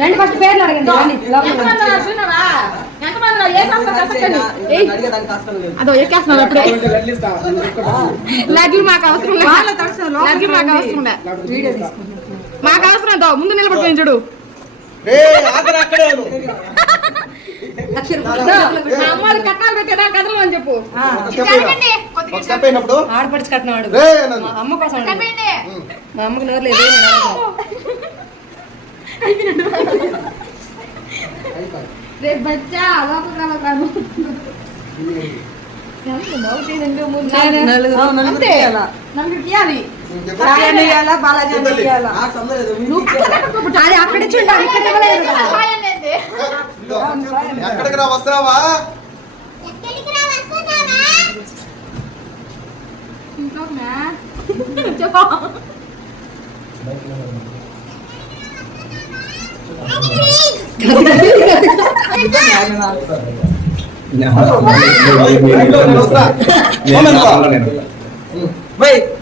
రండి ఫస్ట్ పేర్లు అడగండి. అదో ఎక్కేస్తున్నాను అప్పుడు. లడ్లు మాకు అవసరం మాకు అవసరం దో ముందు నిలబడిపోయింది చూడు. అమ్మాయి కట్నాలు పెట్టేదా కథలు అని చెప్పు. ఆడపడిచి కట్టినాడు అమ్మ కోసం. మా అమ్మకి నోరు లేదు. రేపు బచ్చా అక్కడే చూడాలి. ఎక్కడికి రా వస్తావా?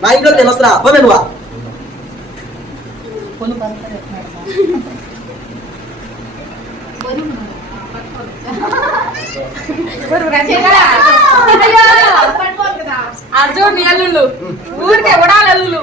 మా ఇంట్లో నేను వస్తా నువ్వా అర్జున్ అల్లుళ్ళు ఊరికే ఉడాలి అల్లుళ్ళు.